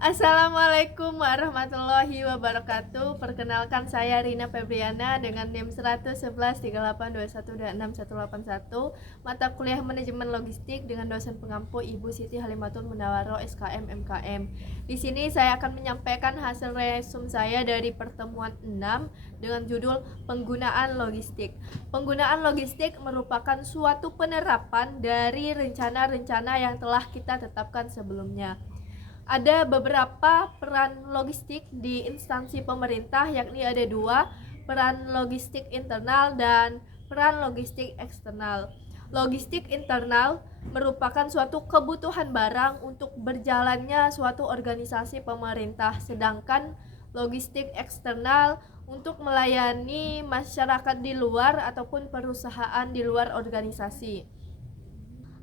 Assalamualaikum warahmatullahi wabarakatuh. Perkenalkan saya Rina Febriana dengan NIM 1113821261181, mata kuliah Manajemen Logistik dengan dosen pengampu Ibu Siti Halimatul Munawaro SKM MKM. Di sini saya akan menyampaikan hasil resume saya dari pertemuan 6 dengan judul Penggunaan Logistik. Penggunaan logistik merupakan suatu penerapan dari rencana-rencana yang telah kita tetapkan sebelumnya. Ada beberapa peran logistik di instansi pemerintah, yakni ada dua, peran logistik internal dan peran logistik eksternal. Logistik internal merupakan suatu kebutuhan barang untuk berjalannya suatu organisasi pemerintah, sedangkan logistik eksternal untuk melayani masyarakat di luar ataupun perusahaan di luar organisasi.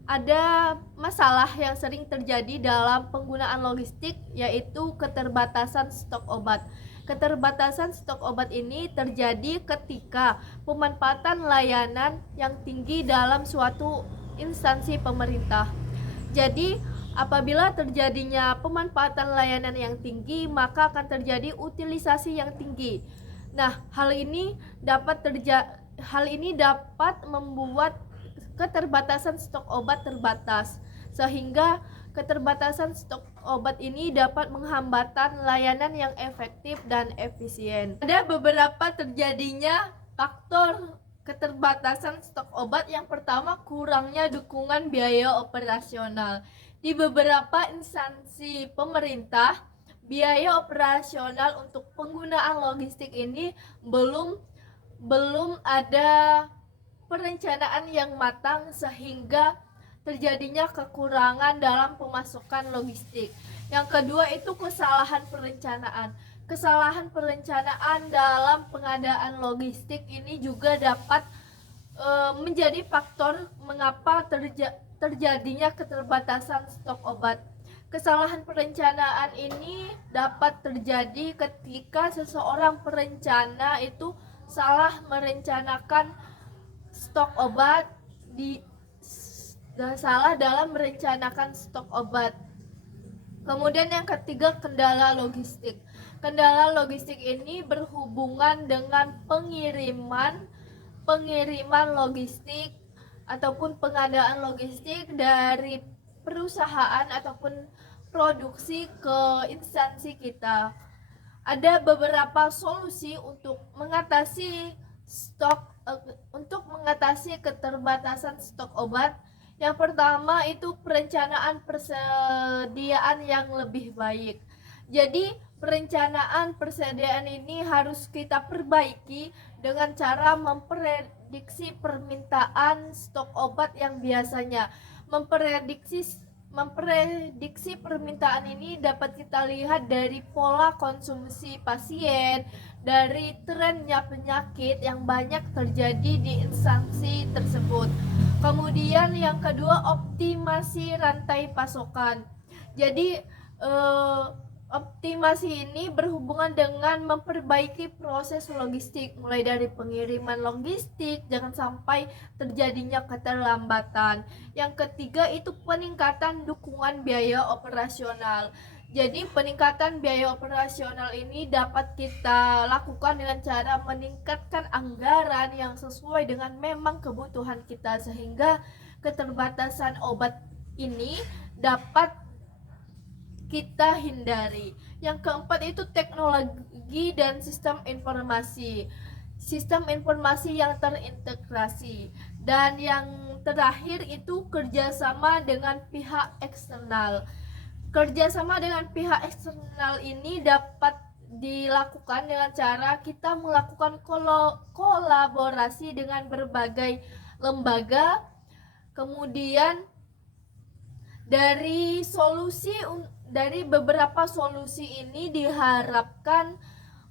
Ada masalah yang sering terjadi dalam penggunaan logistik, yaitu keterbatasan stok obat. Keterbatasan stok obat ini terjadi ketika pemanfaatan layanan yang tinggi dalam suatu instansi pemerintah. Jadi, apabila terjadinya pemanfaatan layanan yang tinggi, maka akan terjadi utilisasi yang tinggi. Nah, hal ini dapat membuat keterbatasan stok obat terbatas, sehingga keterbatasan stok obat ini dapat menghambatan layanan yang efektif dan efisien. Ada beberapa terjadinya faktor keterbatasan stok obat. Yang pertama, kurangnya dukungan biaya operasional. Di beberapa instansi pemerintah, biaya operasional untuk penggunaan logistik ini belum ada perencanaan yang matang, sehingga terjadinya kekurangan dalam pemasukan logistik. Yang kedua itu kesalahan perencanaan. Kesalahan perencanaan dalam pengadaan logistik ini juga dapat menjadi faktor mengapa terjadinya keterbatasan stok obat. Kesalahan perencanaan ini dapat terjadi ketika seseorang perencana itu salah merencanakan stok obat dan salah dalam merencanakan stok obat. Kemudian yang ketiga, kendala logistik. Kendala logistik ini berhubungan dengan pengiriman logistik ataupun pengadaan logistik dari perusahaan ataupun produksi ke instansi kita. Ada beberapa solusi untuk mengatasi keterbatasan stok obat. Yang pertama itu perencanaan persediaan yang lebih baik. Jadi perencanaan persediaan ini harus kita perbaiki dengan cara memprediksi permintaan stok obat yang biasanya. Memprediksi permintaan ini dapat kita lihat dari pola konsumsi pasien, dari trennya penyakit yang banyak terjadi di instansi tersebut. Kemudian yang kedua, optimasi rantai pasokan. Jadi optimasi ini berhubungan dengan memperbaiki proses logistik, mulai dari pengiriman logistik, jangan sampai terjadinya keterlambatan. Yang ketiga itu peningkatan dukungan biaya operasional. Jadi peningkatan biaya operasional ini dapat kita lakukan dengan cara meningkatkan anggaran yang sesuai dengan memang kebutuhan kita, sehingga keterbatasan obat ini dapat kita hindari. Yang keempat itu teknologi dan sistem informasi. Sistem informasi yang terintegrasi. Dan yang terakhir itu kerjasama dengan pihak eksternal. Kerjasama dengan pihak eksternal ini dapat dilakukan dengan cara kita melakukan kolaborasi dengan berbagai lembaga. Kemudian dari beberapa solusi ini diharapkan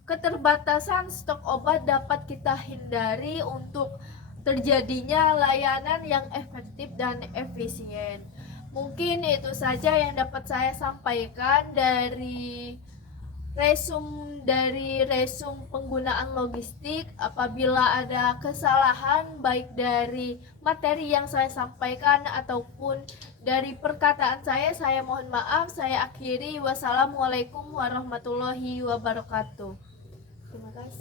keterbatasan stok obat dapat kita hindari untuk terjadinya layanan yang efektif dan efisien. Mungkin itu saja yang dapat saya sampaikan dari resum penggunaan logistik. Apabila ada kesalahan baik dari materi yang saya sampaikan ataupun dari perkataan saya mohon maaf. Saya akhiri. Wassalamualaikum warahmatullahi wabarakatuh. Terima kasih.